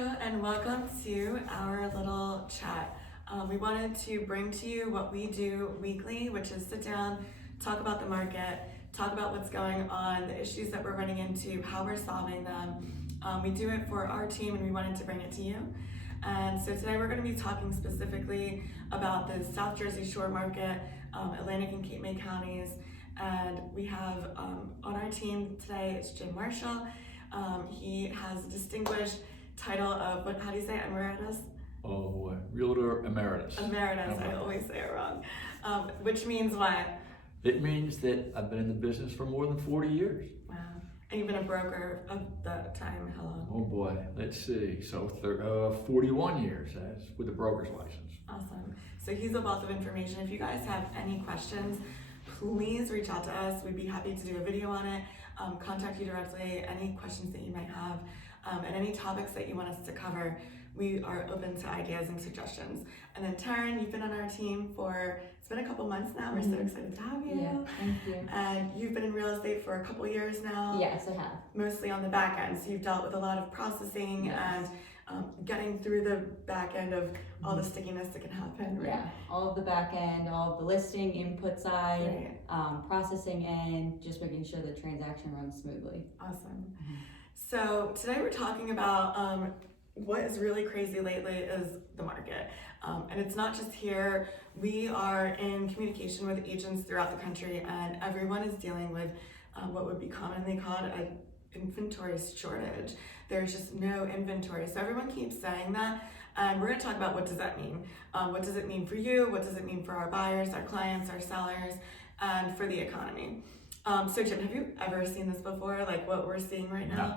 Hello and welcome to our little chat. We wanted to bring to you what we do weekly, which is sit down, talk about the market, talk about what's going on, the issues that we're running into, how we're solving them. We do it for our team and we wanted to bring it to you. And so today we're going to be talking specifically about the South Jersey Shore market, Atlantic and Cape May counties. And we have on our team today, it's Jim Marshall. He has a distinguished title of, how do you say it, emeritus? Oh, Realtor Emeritus. Emeritus, I always say it wrong. Which means what? It means that I've been in the business for more than 40 years. Wow. And you've been a broker of that time, how long? Oh boy, let's see. So 41 years with a broker's license. Awesome. So he's a wealth of information. If you guys have any questions, please reach out to us. We'd be happy to do a video on it, contact you directly, any questions that you might have, and any topics that you want us to cover. We are open to ideas and suggestions. And then Taryn, you've been on our team it's been a couple months now. We're so excited to have you. Yeah, thank you. And you've been in real estate for a couple years now. Yes, I have. Mostly on the back end. So you've dealt with a lot of processing and getting through the back end of all the stickiness that can happen, right? Yeah, all of the back end, all of the listing, input side, processing end, just making sure the transaction runs smoothly. Awesome. So today we're talking about what is really crazy lately is the market. And it's not just here. We are in communication with agents throughout the country, and everyone is dealing with what would be commonly called an inventory shortage. There's just no inventory. So everyone keeps saying that, and we're going to talk about what does that mean. What does it mean for you? What does it mean for our buyers, our clients, our sellers, and for the economy? So Jim, have you ever seen this before, like what we're seeing right now? No.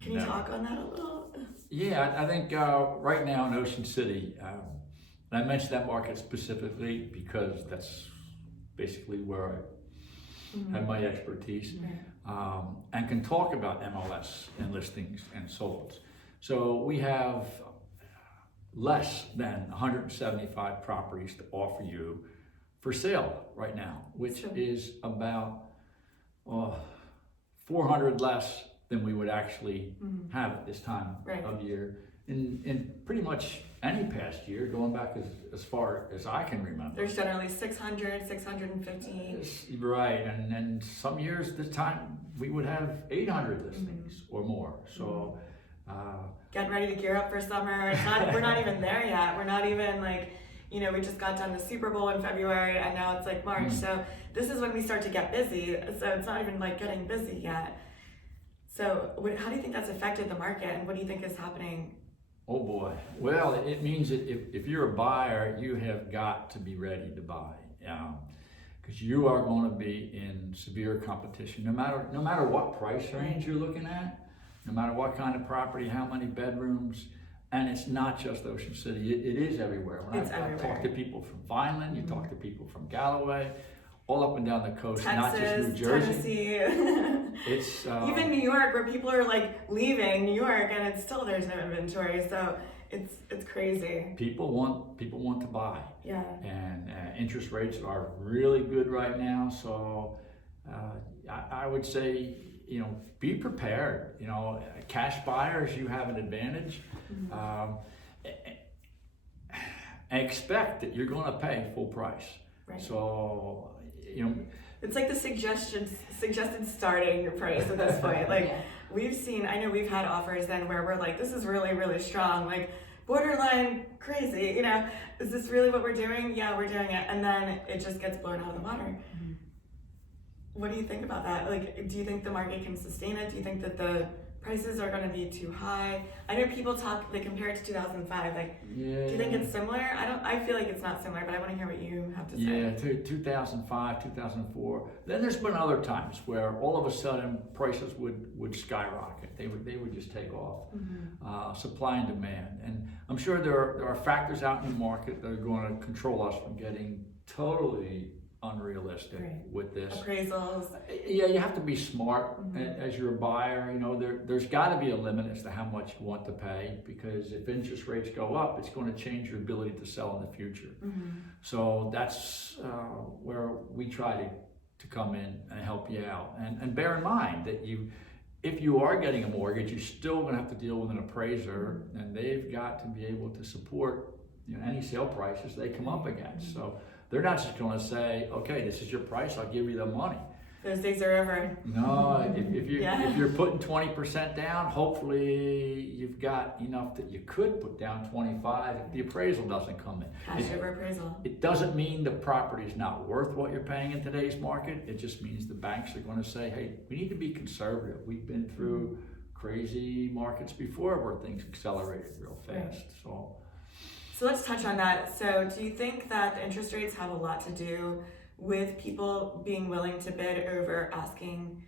Can you talk on that a little? Yeah, I think right now in Ocean City, and I mentioned that market specifically because that's basically where I have my expertise, and can talk about MLS and listings and solds. So we have less than 175 properties to offer you for sale right now, which is about 400 less than we would actually have at this time of year in pretty much any past year, going back as far as I can remember. There's generally 600, 650. Right, and some years this time we would have 800 listings or more. So get ready to gear up for summer. We're not even there yet. We're not even we just got done the Super Bowl in February and now it's like March. So this is when we start to get busy. So it's not even like getting busy yet. So how do you think that's affected the market, and what do you think is happening? Oh boy. Well, it means that if you're a buyer, you have got to be ready to buy, because you are going to be in severe competition, no matter what price range you're looking at, no matter what kind of property, how many bedrooms, and it's not just Ocean City. It is everywhere. When I talk to people from Vineland, you talk to people from Galloway, all up and down the coast, Texas, not just New Jersey. Tennessee. It's even New York, where people are leaving New York, and it's still there's no inventory. So it's crazy. People want to buy. Yeah. And interest rates are really good right now. So I would say be prepared. Cash buyers, you have an advantage. Expect that you're going to pay full price. Right. So it's like the suggested starting price at this point. We've seen, I know we've had offers then where we're like, this is really, really strong, borderline crazy, is this really what we're doing? Yeah, we're doing it. And then it just gets blown out of the water. What do you think about that? Do you think the market can sustain it? Do you think that the prices are going to be too high? I know people they compare it to 2005. Do you think it's similar? I feel like it's not similar, but I want to hear what you have to say. Yeah, 2005, 2004. Then there's been other times where all of a sudden prices would skyrocket. They would just take off. Supply and demand. And I'm sure there are factors out in the market that are going to control us from getting totally unrealistic with this. Appraisals. Yeah, you have to be smart as you're a buyer. There's got to be a limit as to how much you want to pay, because if interest rates go up, it's going to change your ability to sell in the future. So that's where we try to come in and help you out. And bear in mind that if you are getting a mortgage, you're still gonna have to deal with an appraiser, and they've got to be able to support, you know, any sale prices they come up against. So they're not just gonna say, okay, this is your price, I'll give you the money. Those days are over. No, if Yeah. you're putting 20% down, hopefully you've got enough that you could put down 25 if the appraisal doesn't come in. Cash over appraisal. It doesn't mean the property is not worth what you're paying in today's market. It just means the banks are going to say, hey, we need to be conservative. We've been through crazy markets before where things accelerated real fast. So let's touch on that. So do you think that the interest rates have a lot to do with people being willing to bid over asking?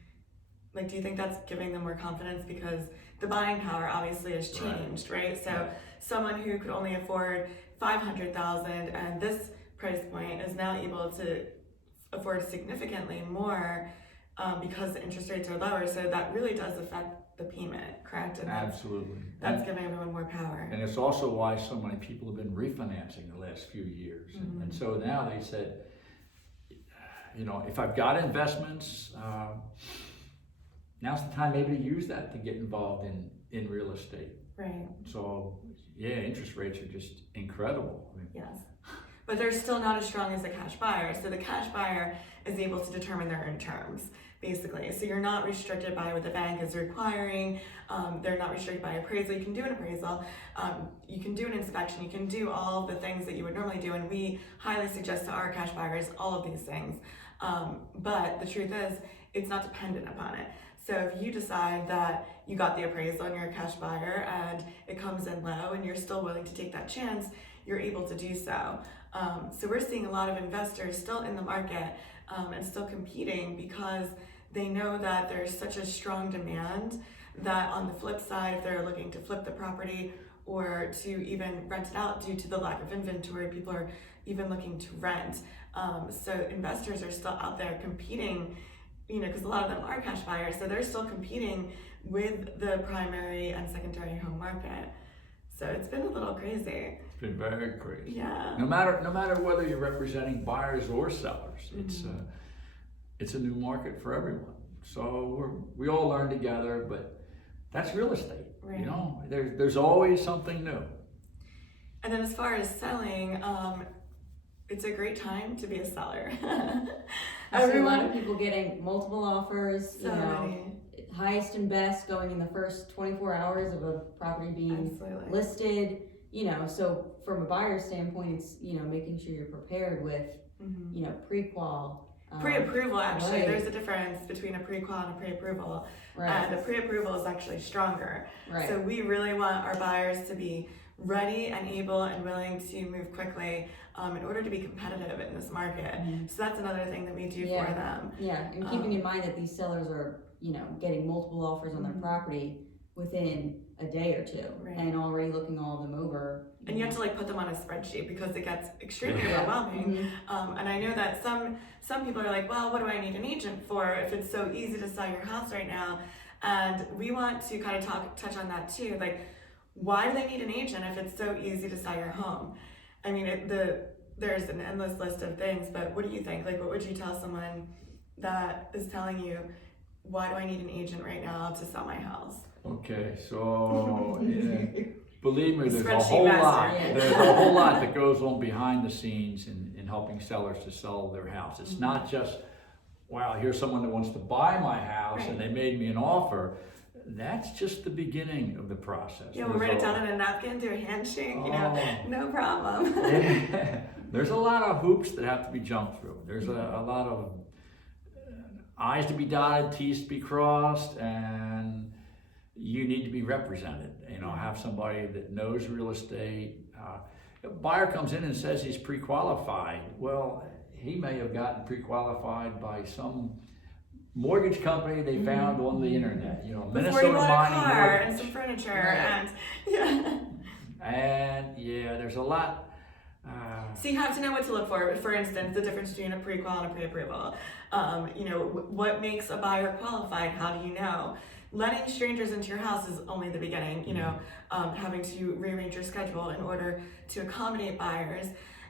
Like, do you think that's giving them more confidence because the buying power obviously has changed, right? So someone who could only afford $500,000 and this price point is now able to afford significantly more because the interest rates are lower. So that really does affect the payment, correct? And absolutely. That's giving everyone more power. And it's also why so many people have been refinancing the last few years. And so now they said, you know, if I've got investments, now's the time maybe to use that to get involved in real estate. Right. So yeah, interest rates are just incredible. I mean, Yes. But they're still not as strong as the cash buyer. So the cash buyer is able to determine their own terms, basically. So you're not restricted by what the bank is requiring. They're not restricted by appraisal. You can do an appraisal. You can do an inspection. You can do all the things that you would normally do. And we highly suggest to our cash buyers all of these things. But the truth is, it's not dependent upon it. So if you decide that you got the appraisal and you're a cash buyer and it comes in low and you're still willing to take that chance, you're able to do so. So we're seeing a lot of investors still in the market and still competing because they know that there's such a strong demand that on the flip side, if they're looking to flip the property or to even rent it out due to the lack of inventory, people are even looking to rent. So investors are still out there competing, you know, because a lot of them are cash buyers, so they're still competing with the primary and secondary home market. So it's been a little crazy. it's been very crazy. Yeah. No matter whether you're representing buyers or sellers, it's a new market for everyone. So we all learn together, but that's real estate. Right. You know, there's always something new. And then as far as selling, it's a great time to be a seller. I see a lot of people getting multiple offers, So many. highest and best going in the first 24 hours of a property being Absolutely. listed, so from a buyer's standpoint, it's, making sure you're prepared with, pre-qual. Pre-approval, actually, right. there's a difference between a pre-qual and a pre-approval. Right. And a pre-approval is actually stronger. Right. So we really want our buyers to be ready and able and willing to move quickly in order to be competitive in this market. So that's another thing that we do for them. Yeah, and keeping in mind that these sellers are, getting multiple offers on their property within a day or two, Right. and already looking all of them over. And you have to put them on a spreadsheet because it gets extremely overwhelming. And I know that some people are like, well, what do I need an agent for if it's so easy to sell your house right now? And we want to kind of touch on that too. Like, why do they need an agent if it's so easy to sell your home? I mean, there's an endless list of things, but what do you think? Like, what would you tell someone that is telling you, why do I need an agent right now to sell my house? Okay, so believe me, there's a Spreadsheet whole lot. master. There's a whole lot that goes on behind the scenes in helping sellers to sell their house. It's not just, wow, here's someone that wants to buy my house and they made me an offer. That's just the beginning of the process. Yeah, we'll write it down in a napkin, do a handshake, Oh. no problem. There's a lot of hoops that have to be jumped through. There's a lot of I's to be dotted, T's to be crossed, and you need to be represented. Have somebody that knows real estate. A buyer comes in and says he's pre-qualified. Well, he may have gotten pre-qualified by some mortgage company they found on the internet. Before Minnesota you bought a Mining car Mortgage. and some furniture Right. And there's a lot. So you have to know what to look for. For instance, the difference between a pre-qual and a pre-approval. What makes a buyer qualified? How do you know? Letting strangers into your house is only the beginning. Having to rearrange your schedule in order to accommodate buyers.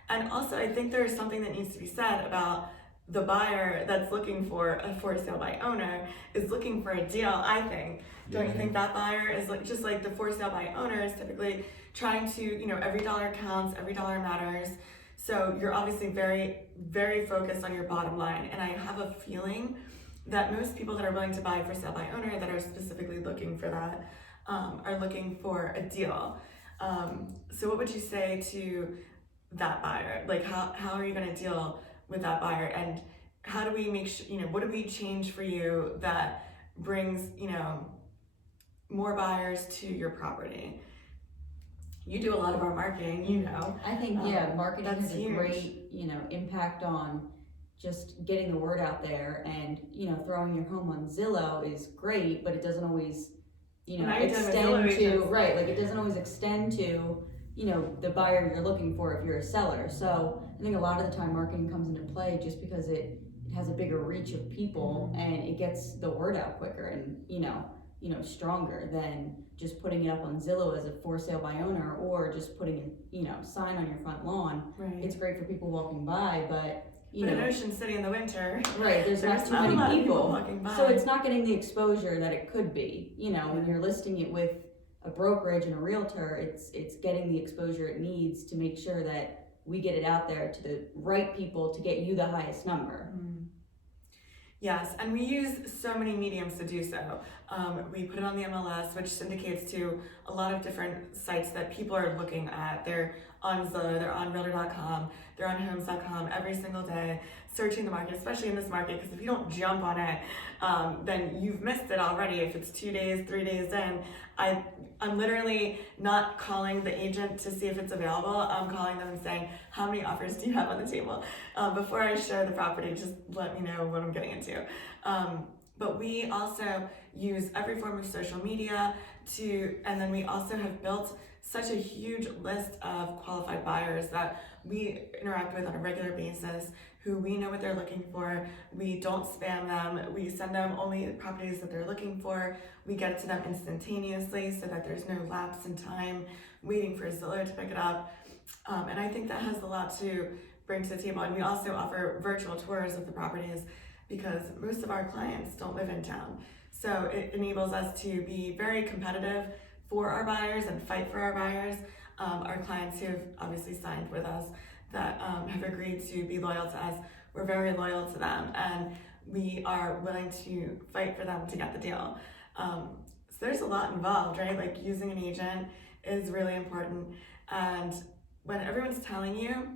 And also, I think there's something that needs to be said about the buyer that's looking for a for sale by owner is looking for a deal, I think. Don't you Yeah. think that buyer is like, just like the for sale by owner is typically trying to, you know, every dollar counts, every dollar matters. So you're obviously very, very focused on your bottom line. And I have a feeling that most people that are willing to buy for sale by owner that are specifically looking for that are looking for a deal. So what would you say to that buyer? Like how are you going to deal with that buyer, and how do we make sure, you know, what do we change for you that brings, you know, more buyers to your property? You do a lot of our marketing, you know. I think, marketing that's has a huge. great, impact on just getting the word out there, and, throwing your home on Zillow is great, but it doesn't always, Now you're done with Zillow extend to, agents. right, like it doesn't always extend to, the buyer you're looking for if you're a seller. So I think a lot of the time marketing comes into play just because it has a bigger reach of people and it gets the word out quicker and, stronger than just putting it up on Zillow as a for sale by owner, or just putting a, sign on your front lawn. Right. It's great for people walking by, but But in Ocean City in the winter, right, there's not too not a many lot of people. walking by. So it's not getting the exposure that it could be. When you're listing it with a brokerage and a realtor, it's getting the exposure it needs to make sure that we get it out there to the right people to get you the highest number. Yes, and we use so many mediums to do so. We put it on the MLS, which syndicates to a lot of different sites that people are looking at. They're on Zillow, they're on Realtor.com, they're on Homes.com every single day, searching the market, especially in this market, because if you don't jump on it, then you've missed it already. If it's 2 days, 3 days in, I'm literally not calling the agent to see if it's available. I'm calling them and saying, how many offers do you have on the table? Before I share the property, just let me know what I'm getting into. But we also use every form of social media and then we also have built such a huge list of qualified buyers that we interact with on a regular basis, who we know what they're looking for. We don't spam them. We send them only properties that they're looking for. We get it to them instantaneously so that there's no lapse in time waiting for Zillow to pick it up. And I think that has a lot to bring to the table. And we also offer virtual tours of the properties because most of our clients don't live in town. So it enables us to be very competitive for our buyers and fight for our buyers. Our clients who have obviously signed with us that have agreed to be loyal to us, we're very loyal to them, and we are willing to fight for them to get the deal. So there's a lot involved, right? Like using an agent is really important. And when everyone's telling you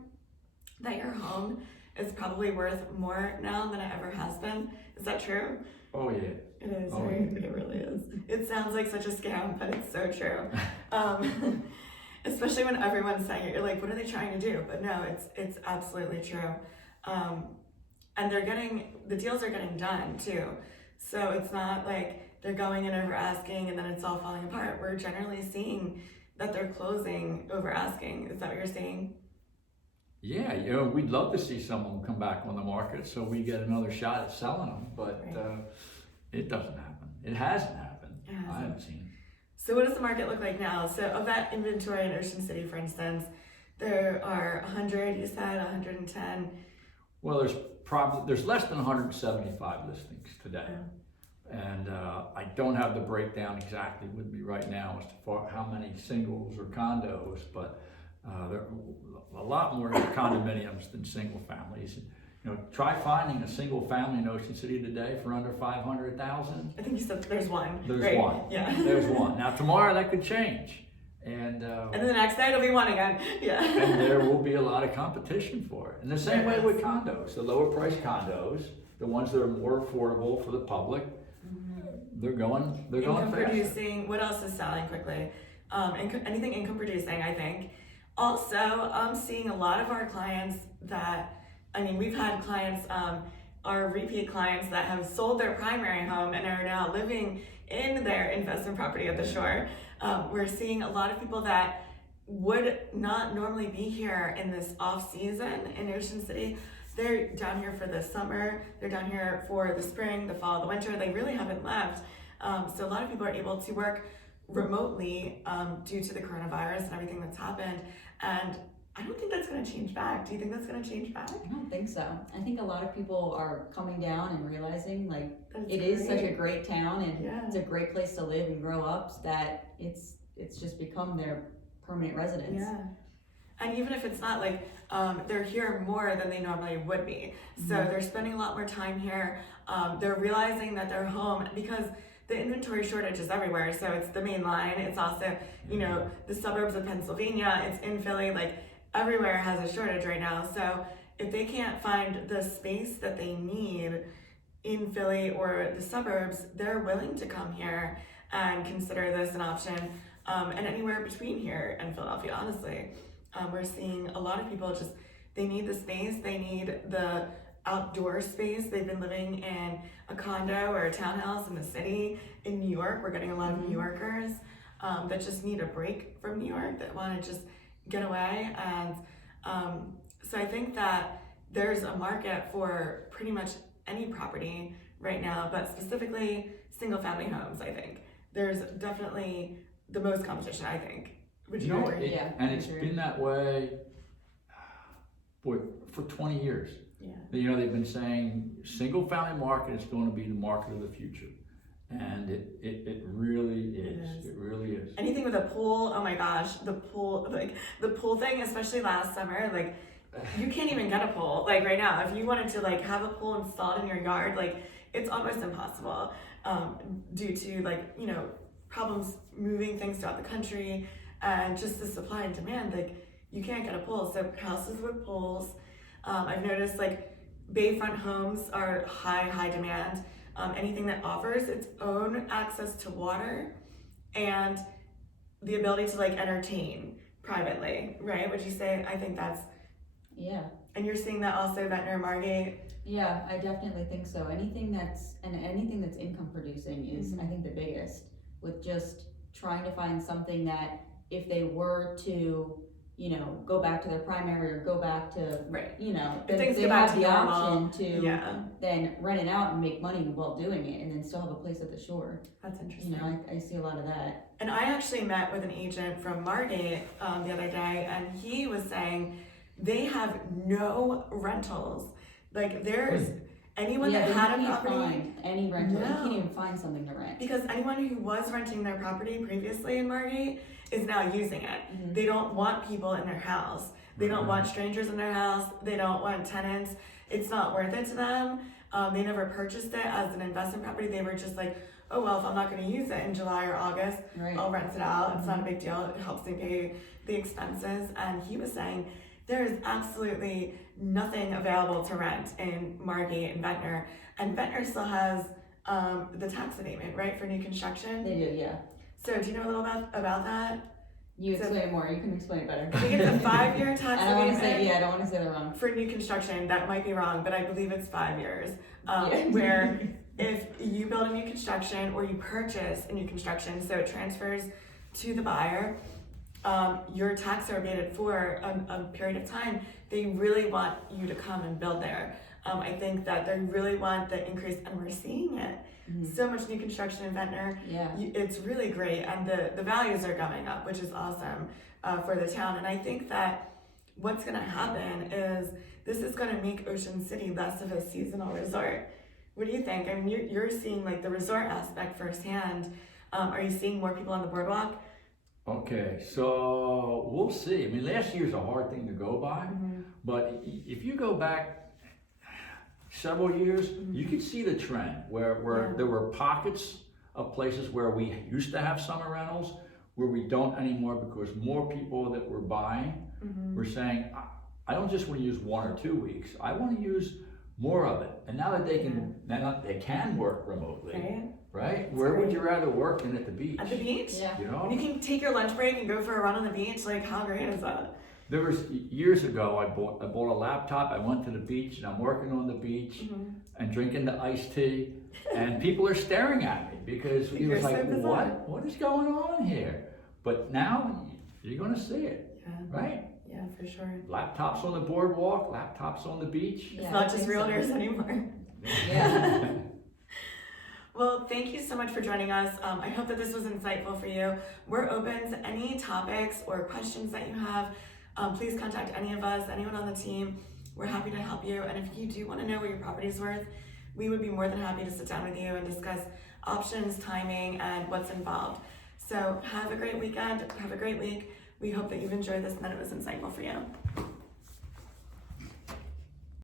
that your home is probably worth more now than it ever has been, is that true? Oh yeah. It is, Oh, right? It really is. It sounds like such a scam, but it's so true. Especially when everyone's saying it, you're like, what are they trying to do? But no, it's absolutely true. And the deals are getting done too. So it's not like they're going in over asking and then it's all falling apart. We're generally seeing that they're closing over asking. Is that what you're saying? Yeah, we'd love to see someone come back on the market so we get another shot at selling them, but Right. it doesn't happen. It hasn't happened. It hasn't. I haven't seen it. So what does the market look like now? So of that inventory in Ocean City, for instance, there are 100, you said 110. Well, there's less than 175 listings today. And I don't have the breakdown exactly with me right now as to how many singles or condos, but there are a lot more condominiums than single families. Try finding a single family in Ocean City today for under 500,000. I think you said there's one. There's right? one. Yeah. There's one. Now tomorrow that could change, and then the next night it'll be one again. Yeah. and there will be a lot of competition for it. And the same way with condos, the lower price condos, the ones that are more affordable for the public, they're going Income faster. producing. What else is selling quickly? Anything income producing, I think. Also, I'm seeing a lot of our clients we've had clients, our repeat clients that have sold their primary home and are now living in their investment property at the shore. We're seeing a lot of people that would not normally be here in this off season in Ocean City. They're down here for the summer, they're down here for the spring, the fall, the winter. They really haven't left. So a lot of people are able to work remotely due to the coronavirus and everything that's happened. And I don't think that's going to change back. Do you think that's going to change back? I don't think so. I think a lot of people are coming down and realizing like That's it is such a great. great town and Yeah. it's a great place to live and grow up that it's just become their permanent residence. Yeah. And even if it's not like they're here more than they normally would be. So they're spending a lot more time here. They're realizing that they're home because the inventory shortage is everywhere. So it's the main line. It's also, you know, the suburbs of Pennsylvania. It's in Philly. Like everywhere has a shortage right now. So if they can't find the space that they need in Philly or the suburbs, they're willing to come here and consider this an option. And anywhere between here and Philadelphia, honestly. We're seeing a lot of people just, they need the space, they need the outdoor space. They've been living in a condo or a townhouse in the city. In New York, we're getting a lot of New Yorkers that just need a break from New York, that want to just get away. And so I think that there's a market for pretty much any property right now, but specifically single family homes, I think. There's definitely the most competition, I think. Would you agree? Yeah, and I it's agree. been that way, boy, for 20 years. Yeah. You know, they've been saying single family market is going to be the market of the future. And it really is. It really is. Anything with a pool, oh my gosh, the pool, like the pool thing, especially last summer, like you can't even get a pool. Like right now, if you wanted to like have a pool installed in your yard, like it's almost impossible due to like, you know, problems moving things throughout the country and just the supply and demand. Like you can't get a pool. So houses with pools, I've noticed like bayfront homes are high demand. Anything that offers its own access to water and the ability to like entertain privately, right? Would you say? I think that's, Yeah. and you're seeing that also, Ventnor, Margate. Yeah, I definitely think so. Anything that's income producing is I think the biggest, with just trying to find something that if they were to, you know, go back to their primary or go back to, Right. you know, If then things they go back have to the normal, option to Yeah, then rent it out and make money while doing it and then still have a place at the shore. that's You interesting. know, I see a lot of that. And I actually met with an agent from Margate the other day, and he was saying they have no rentals. Like there's anyone yeah, that they had a can't property. find any rental. You No. can't even find something to rent. Because anyone who was renting their property previously in Margate is now using it. They don't want people in their house. They don't want strangers in their house. They don't want tenants. It's not worth it to them. They never purchased it as an investment property. They were just like, oh, well, if I'm not going to use it in July or August, Right. I'll rent it out. It's not a big deal. It helps me pay the expenses. And he was saying there is absolutely nothing available to rent in Margate and Ventnor. And Ventnor still has the tax abatement, right, for new construction. They do, yeah. So do you know a little about that? You So- explain it more. You can explain it better. I think it's a 5-year tax I don't want to say, abatement I don't want to say the wrong. for new construction. That might be wrong, but I believe it's 5 years. Yeah. Where if you build a new construction or you purchase a new construction, so it transfers to the buyer, your taxes are abated for a period of time. They really want you to come and build there. I think that they really want the increase, and we're seeing it. So much new construction in Ventnor. Yeah. It's really great, and the values are going up, which is awesome for the town. And I think that what's going to happen is this is going to make Ocean City less of a seasonal resort. What do you think? I mean, you're seeing like the resort aspect firsthand. Are you seeing more people on the boardwalk? Okay, so we'll see. I mean, last year's a hard thing to go by, but if you go back several years, you can see the trend where Yeah. there were pockets of places where we used to have summer rentals, where we don't anymore because more people that were buying were saying, I don't just want to use 1 or 2 weeks, I want to use more of it. And now that they can work remotely, Right? right? Where would you rather work than at the beach? At the beach? Yeah. You know? You can take your lunch break and go for a run on the beach. Like, how great is that? There was years ago, I bought a laptop. I went to the beach and I'm working on the beach and drinking the iced tea, and people are staring at me because he You're was so like, bizarre. what is going on here? But now you're going to see it, Yeah, right? yeah, for sure. Laptops on the boardwalk, laptops on the beach. Yeah, It's I not just think so. realtors anymore. Yeah. Well, thank you so much for joining us. I hope that this was insightful for you. We're open to any topics or questions that you have. please contact any of us, anyone on the team. We're happy to help you. And if you do want to know what your property's worth, we would be more than happy to sit down with you and discuss options, timing, and what's involved. So have a great weekend. Have a great week. We hope that you've enjoyed this and that it was insightful for you.